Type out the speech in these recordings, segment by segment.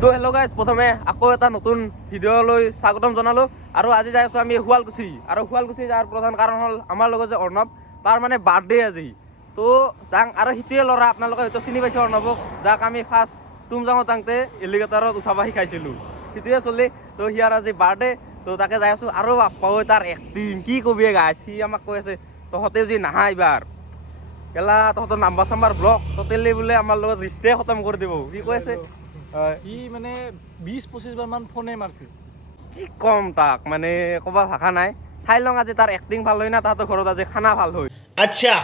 তো hello' guys, প্ৰথমে আকৌ এটা নতুন ভিডিঅ'লৈ স্বাগতম জনালোঁ। আৰু আজি যাই আছোঁ আমি শুৱালকুছি। আৰু শুৱালকুছি যোৱাৰ প্ৰধান কাৰণ হ'ল আমাৰ লগত যে অৰ্ণৱ, তাৰ মানে বাৰ্থডে আজি। তো যাং আৰু সিটোৱে ল'ৰা, আপোনালোকে হয়তো চিনি পাইছে অৰ্ণৱক, যাক আমি ফাৰ্ষ্ট তুমজাঙত যাওঁতে এলিগেটাৰত উঠাব শিকাইছিলোঁ। সিটোৱে চলি। তো সিয়াৰ আজি বাৰ্থডে, তো তাকে যাই আছোঁ। আৰু বাপ্পাও তাৰ এক্টিং কি কবি গাইজ, সি আমাক কৈ আছে তহঁতে যি নাহা এইবাৰ কেলা তহঁতৰ নাম্বাৰ চাম্বাৰ ব্লক টোটেলি বোলে আমাৰ লগত ৰিষ্টেই খতম কৰি দিব, সি কৈ আছে। ই মানে 20-25 বাৰ মান ফোনে মাৰছে। কি কম তাক, মানে ক'বা ভাষা নাই। চাই লওঁ আজি তাৰ এক্টিং ভাল হয় না তাহাঁতৰ ঘৰত আজি খানা ভাল হয়। আচ্ছা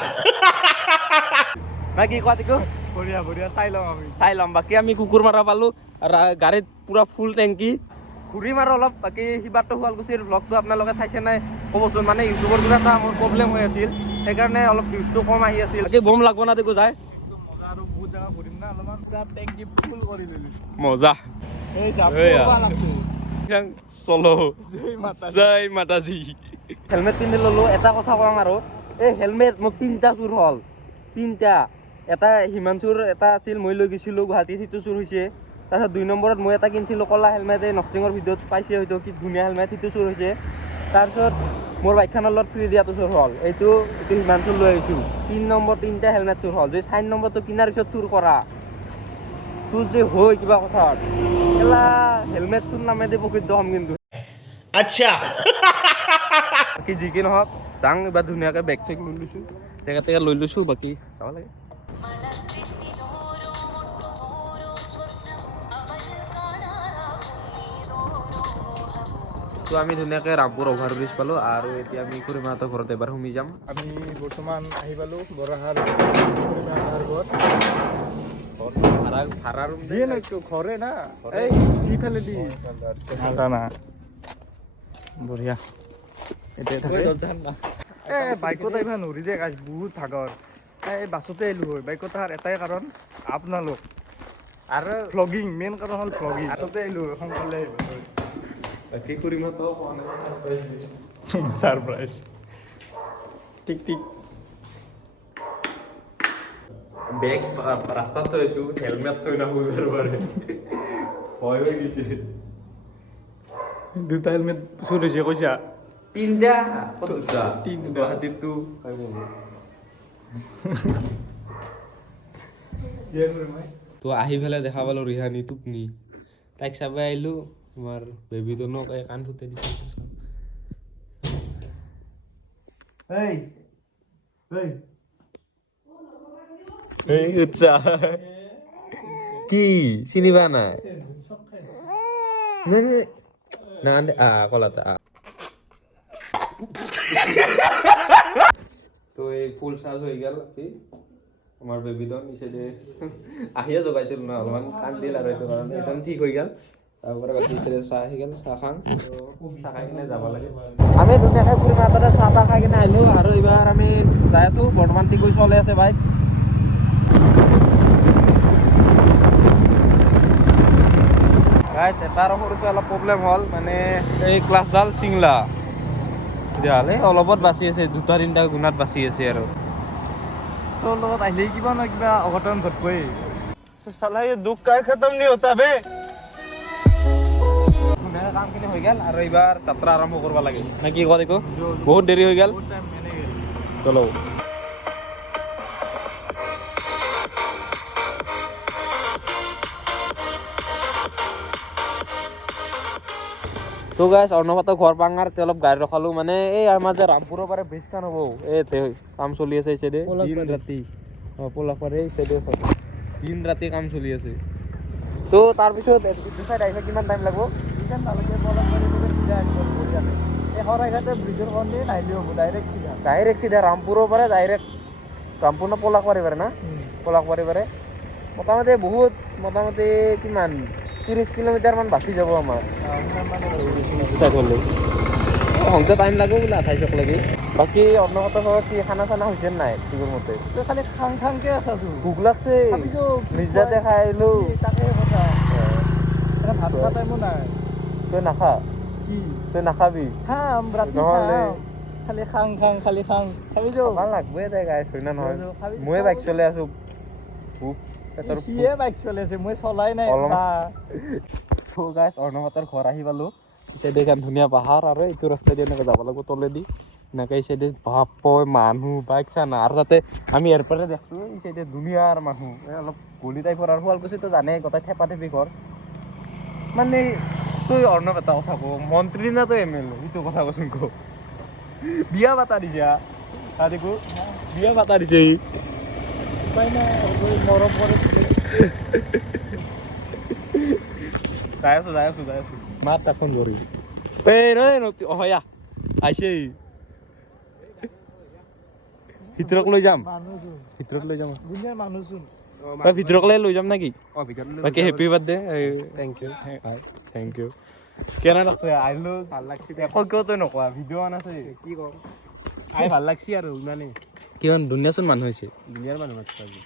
নাই কি কোৱা তিকো? বঢ়িয়া বঢ়িয়া, চাই লওঁ আমি। চাই ল'ম। বাকী আমি কুকুৰ মাৰা পালোঁ আৰু গাড়ীত পূৰা ফুল টেংকি ঘূৰিম আৰু অলপ। বাকী সিবাৰটো শুৱালকুছিৰ ব্লগটো আপোনালোকে চাইছে নাই ক'বচোন, মানে ইউটিউবৰ কিবা এটা মোৰ প্ৰব্লেম হৈ আছিল, সেইকাৰণে অলপ ভিউজটো কম আহি আছিল। বাকী বম লাগব না দেখো যায় একদম মজা আৰু বহুত জাগা ঘূৰিম না, অলপমান পুৰা টেংকি ফুল কৰি ললি। মজা। এই জাপা লাগছে। চলো জয় জয় মাতাজী। হেলমেট পিন্ধি ল'লোঁ। এটা কথা কওঁ আৰু, এই হেলমেট মোক 3টা চুৰ হ'ল, 3টা। এটা হিমাংশুৰ এটা আছিল, মই লৈ গৈছিলোঁ গুৱাহাটীত, সিটো চুৰ হৈছে। তাৰপিছত 2 নম্বৰত মই এটা কিনিছিলোঁ ক'লা হেলমেট, এই নষ্টিঙৰ ভিডিঅ'ত পাইছে হয়তো, কি ধুনীয়া হেলমেট, সিটো চুৰ হৈছে। তাৰপিছত মোৰ বাইকখনৰ লগত ফ্ৰী দিয়াটো চুৰ হ'ল, এইটো হিমাংশুৰ লৈ আহিছোঁ। 3 নম্বৰ 3টা হেলমেট চুৰ হ'ল। যদি 4 নম্বৰটো কিনাৰ পিছত চুৰ কৰা, চুৰ যে হয় কিবা কথা কেলা হেলমেট চুৰ নামেদি প্ৰসিদ্ধ হ'ম কিন্তু। আচ্ছা বাকী যি কি নহওক যাং, এবাৰ ধুনীয়াকৈ বেগ চেগ লৈ লৈছোঁ, জেগা তেগা লৈ লৈছোঁ। বাকী যাব লাগে। তো আমি ধুনীয়াকৈ ৰামপুৰ অভাৰব্ৰিজ পালোঁ আৰু এতিয়া আমি খুৰীমাহঁতৰ ঘৰত এবাৰ সোমাই যাম। আমি বৰ্তমান আহি পালোঁ বৰাহাৰ ঘৰত। ভাড়া ৰুম যিয়ে নাইতো ঘৰে না, এই সিফালে দি না বঢ়িয়া। এতিয়া থাকে বাইকত আহিব নৰি দে গাইজ, বহুত ভাগৰ। এই বাছতে আহিলোঁ হয়, বাইকত অহাৰ এটাই কাৰণ আপোনালোক আৰু ভ্লগিং, মেইন কাৰণ হ'ল ভ্লগিং। বাছতে আহিলোঁ হয়, সোনকালে আহিলোঁ হয়। বাকী খুৰীমাহঁতেও কোৱা নাই ছাৰপ্ৰাইজ। টিক টিক বেগ ৰাস্তাত থৈছোঁ, হেলমেট থৈ নাহো পাৰে, ভয় হৈ গৈছে। 2টা হেলমেট চুৰ হৈছে কৈছা? 3টা ক'ত 2টা? 3টা গুৱাহাটীততো তো আহি পেলাই দেখা পালোঁ ৰিহানী টোপনি, তাইক চাব আহিলোঁ। তোমাৰ বেবীজনক এই কাণ ফুটাই দিছোঁ। এই এই উৎসা কি চিনি পোৱা নাই? না কলাতা তো এই ফুল চাৰ্জ হৈ গ'ল। আমাৰ বেবীজন ইচাইডে আহিয়ে জগাইছিল না, অলপমান কান্দিল আৰু এইটো কাৰণে একদম ঠিক হৈ গ'ল। তাৰপৰা বাকী ইচাইডে চাহ আহি গ'ল, চাহ খাম, চাহ খাই কিনে যাব লাগে। আমি ধুনীয়াকৈ খুৰীমাহঁতে চাহ তাহ খাই কিনে আহিলোঁ আৰু এইবাৰ আমি যাই আছোঁ। বৰ্তমান টিকুই চলাই আছে বাইক। গাইজ এটা আৰু সৰুছে অলপ প্ৰব্লেম হ'ল, মানে এই ক্লাছডাল চিংলা তেতিয়াহ'লে অলপত বাচি আছে, 2-3টা গুণাত বাচি আছে। আৰু তোৰ লগত আহিলে কিবা নহয় কিবা অঘটন ঘটবই। साला ये दुख का खत्म नहीं होता बे। ধুনীয়াকৈ কামখিনি হৈ গ'ল আৰু এইবাৰ যাত্ৰা আৰম্ভ কৰিব লাগে নে কি কয় দেখো? বহুত দেৰি হৈ গ'ল, চলো। তো গাইজ অৰ্ণৱহঁতৰ ঘৰ পাঙাৰ অলপ গাড়ী ৰখালোঁ, মানে এই আমাৰ যে ৰামপুৰৰ পাৰে ব্ৰিজখন হ'ব, এই কাম চলি আছে এই চাইডে দিন ৰাতি। পলাশবাৰী এই চাইডে দিন ৰাতি কাম চলি আছে। তো তাৰপিছত এইটো চাইড আহিলে কিমান টাইম লাগিব? এই শৰাইঘাটে ব্ৰিজৰ কাৰণে নাহিলেও হ'ব, ডাইৰেক্ট চিধা ৰামপুৰৰ পৰা ডাইৰেক্ট ৰামপুৰ না পলাশবাৰী পাৰে না? পলাশবাৰী পাৰে মোটামুটি বহুত, মোটামুটি কিমান 30 কিলোমিটাৰ মান বাচি যাব আমাৰ সংতে টাইম লাগিব বোলে 28ক লাগি। বাকী অন্যকটা ঘৰত কি খানা চানা হৈছে নাই? তোৰ মতে তই খালি খাং খাংকে আছাচোন। ভোক লাগছে, মিৰ্জাতে খাই আহিলোঁ। তাকে কথা, ভাত খোৱা টাইমো নাই। তই নাখা? কি তই নাখাবি? খাম ৰাতি নহ'লে খাম, খালি খাং খালি খাং খাবি যাও। ভাল লাগবে তাই গাইছ হয় না নহয়? ময়ে বাইক চলাই আছোঁ, পেটৰ সিয়ে বাইক চলাই আছে মই চলাই নাই অলপ- বা তো গাইছ অৰ্ণৱতৰ ঘৰ আহি পালোঁ চাইডে এখন ধুনীয়া পাহাৰ আৰু এইটো ৰাস্তাই দি এনেকৈ যাব লাগিব তলেদি এনেকৈ এই চাইডে বাপই মানুহ বাইক চানা আৰু তাতে আমি ইয়াৰ পৰা দেখছোঁ এই চাইডে দুনিয়াৰ মানুহ অলপ গলি টাইপৰ আৰু শুৱালকুছিতো জানেই গোটেই থেপা থেপি ঘৰ মানে তই অৰ্ণৱ এটা কথা কওঁ মন্ত্ৰী না তই MLA সেইটো কথা কচোন কওঁ বিয়া পাতা দিছে তাৰিকো বিয়া পাতা দিছে সি উপায় নাই আৰু মৰম কৰে যাই আছো মাত তাক ফোন কৰি এই নতি হয়া আহিছে ভিতৰক লৈ যাম মানুহচোন ভিতৰত লৈ যাম দুনিয়াৰ মানুহচোন তই ভিতৰক লৈ যাম নেকি বাকী হেপী বাৰ্থডে থেংক ইউ কেনে লাগছে আহিলো ভাল লাগছে একো কিয় তই নকোৱা ভিডিঅ' অন আছে কি কম আহি ভাল লাগছে আৰু ইমানেই কিমান ধুনীয়াচোন মানুহ হৈছে ধুনীয়াৰ মানুহ আছে আজি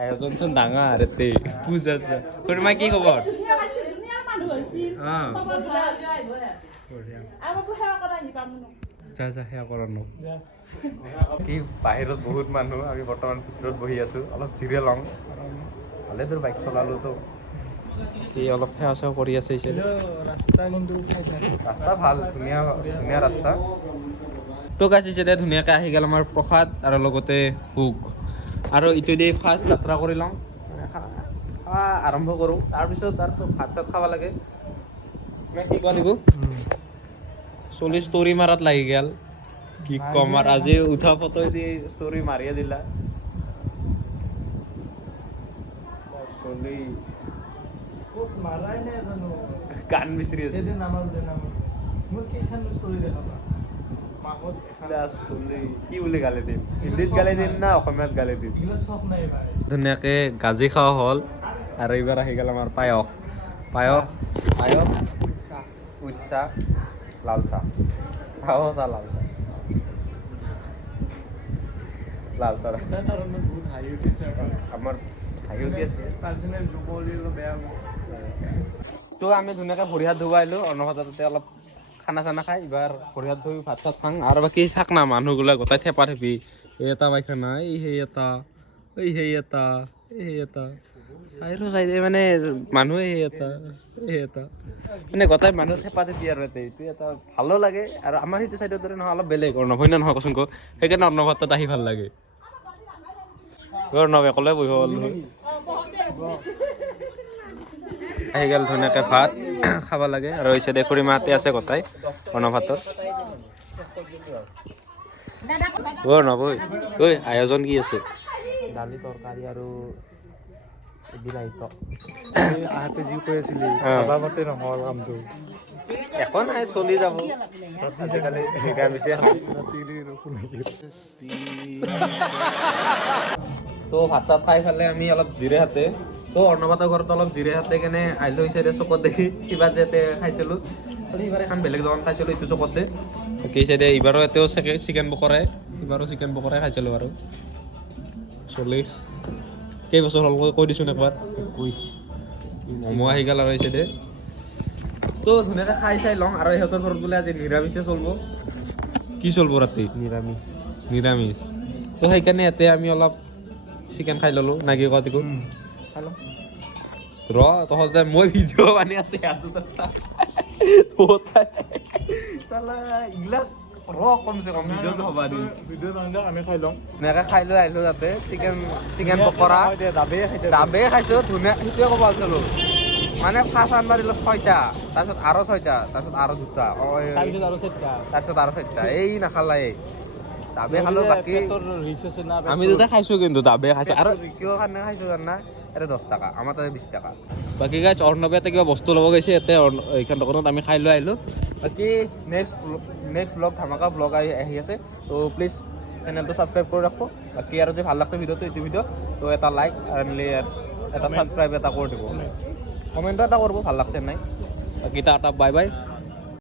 আয়োজনচোন ডাঙৰ এতে পূজা খুড়ীমা কি খবৰ সেয়া কৰা ন কি বাহিৰত বহুত মানুহ আমি বৰ্তমান ভিতৰত বহি আছো অলপ জিৰে লওঁ ভালে তোৰ বাইক চলালোতো কি অলপ সেৱা চেৱা কৰি আছে ৰাস্তা কিন্তু ৰাস্তা ভাল ধুনীয়া ধুনীয়া ৰাস্তা তো গাইছে দে ধুনীয়াকৈ আহি গ'ল আমাৰ প্ৰসাদ আৰু লগতে ভোগ আৰু ইটো দি ফাৰ্ষ্ট যাত্ৰা কৰি লওঁ খোৱা আৰম্ভ কৰোঁ তাৰপিছত আৰু ভাত চাত খাব লাগে কি কোৱা দিব 40 ষ্টৰি মাৰাত লাগি গ'ল কি কম আৰু আজি উঠা ফটো দি ষ্টৰি মাৰিয়ে দিলা চলি ক'ত মাৰাই নাই জানো গান বিচাৰি আছে এদিন নামাল মোৰ কেইখন ষ্টৰি দেখাবা মাহত চলি কি বুলি গালি দিম হিন্দীত গালি দিম না অসমীয়াত গালি দিম এগুলো চখ নাই ভাই ধুনীয়াকৈ গাজি খোৱা হ'ল আৰু এইবাৰ আহি গ'ল আমাৰ পায়স উৎসাহ লাল চাহ লাল চাহ তাৰ কাৰণে বহুত হাঁহি উঠিছে আমাৰ হাঁহি উঠি আছে পাৰ্চনেল জুকলি অলপ বেয়া তো আমি ধুনীয়াকৈ ভৰি হাত ধুব আহিলোঁ অন্নভাতা তাতে অলপ খানা চানা খাই এইবাৰ ভৰি হাত ধুই ভাত চাত খাং আৰু বাকী চাক না মানুহগিলা গোটাই থেপা থেপি এই এটা পাইখানা এই সেই এটা চাইৰো চাইডে মানে মানুহে সেই এটা মানে গোটাই মানুহ থেপা থেপি আৰু এইটো এটা ভালো লাগে আৰু আমাৰ সেইটো চাইডৰ দৰে নহয় অলপ বেলেগ অৰ্ণৱ হয় নহয় কচোন ক সেইকাৰণে অৰ্ণভাতাত আহি ভাল লাগে অৰ্ণৱ অকলে বহিব পাৰলো আহি গ'ল ধুনীয়াকৈ ভাত খাব লাগে আৰু এই চাইডে খুড়ী মাহঁতে আছে গোটাই অৰ্ণভাতত অৰ্ণৱ ঐ আয়োজন কি আছে দালি তৰকাৰী আৰু বিলাহী আহোঁতে যি কৈ আছিলি ভাবা মতে নহ'ল কামটো একো নাই চলি যাব আজিকালি নিৰামিষে খাওঁ তো ভাত চাত খাই পেলাই আমি অলপ জিৰে হাতে তো অৰ্ণৱতৰ ঘৰত অলপ জিৰে হাতে কেনে আহিলোঁ চাইডে চকত দেখি কিবা যে খাইছিলোঁ এইবাৰ এখন বেলেগ দোকান খাইছিলোঁ এইটো চকতে কি চাইডে এইবাৰো এতেও চিকেন পকৰাই এইবাৰো চিকেন পকৰাই খাইছিলোঁ আৰু চলি কেইবছৰ হ'ল কৈ দিছোঁ একবাৰ ম'ম' আহি গ'ল আৰু এই চাইডে তো ধুনীয়াকৈ খাই চাই লওঁ আৰু ইহঁতৰ ঘৰত বোলে আজি নিৰামিষে চলিব কি চলিব ৰাতি নিৰামিষ তো সেইকাৰণে ইয়াতে আমি অলপ চিকেন খাই ল'লোঁ নাকি কতিকো খাই লওঁ তহঁতে মই ভিডিঅ' বানি আছোঁ এইবিলাক কমচে কম ভিডিঅ'টো হ'ব দি ভিডিঅ' নহ'লে আমি খাই লওঁ ধুনীয়াকৈ খাই লৈ আহিলোঁ তাতে চিকেন পকৰা দাবেই খাইছোঁ ধুনীয়া সেইটোৱে ক'ব আছিলোঁ মানে ফাৰ্ষ্ট আনবাৰ দিলোঁ 6টা তাৰপিছত আৰু 2টা তাৰপিছত আৰু চাৰিটা এই নাখালাই দাবে খালোঁ বাকী ৰিক্স আছে না আমি দুটা খাইছোঁ কিন্তু দাবে খাইছোঁ আৰু কিয় কাৰণে খাইছোঁ জানা ইয়াতে 10 টকা আমাৰ তাতে 20 টকা বাকী গাইছ অৰ্ণৱে ইয়াতে কিবা বস্তু ল'ব গৈছে ইয়াতে এইখন দোকানত আমি খাই লৈ আহিলোঁ বাকী নেক্সট ব্লগ ধামাকা ব্লগ আহি আছে তো প্লিজ চেনেলটো ছাবস্ক্ৰাইব কৰি ৰাখব বাকী আৰু যদি ভাল লাগছে ভিডিঅ'টো এইটো ভিডিঅ' তো এটা লাইক আৰু এটা ছাবস্ক্ৰাইব এটা কৰি দিব কমেণ্ট এটা কৰিব ভাল লাগছে নাই বাকী এটা বাই বাই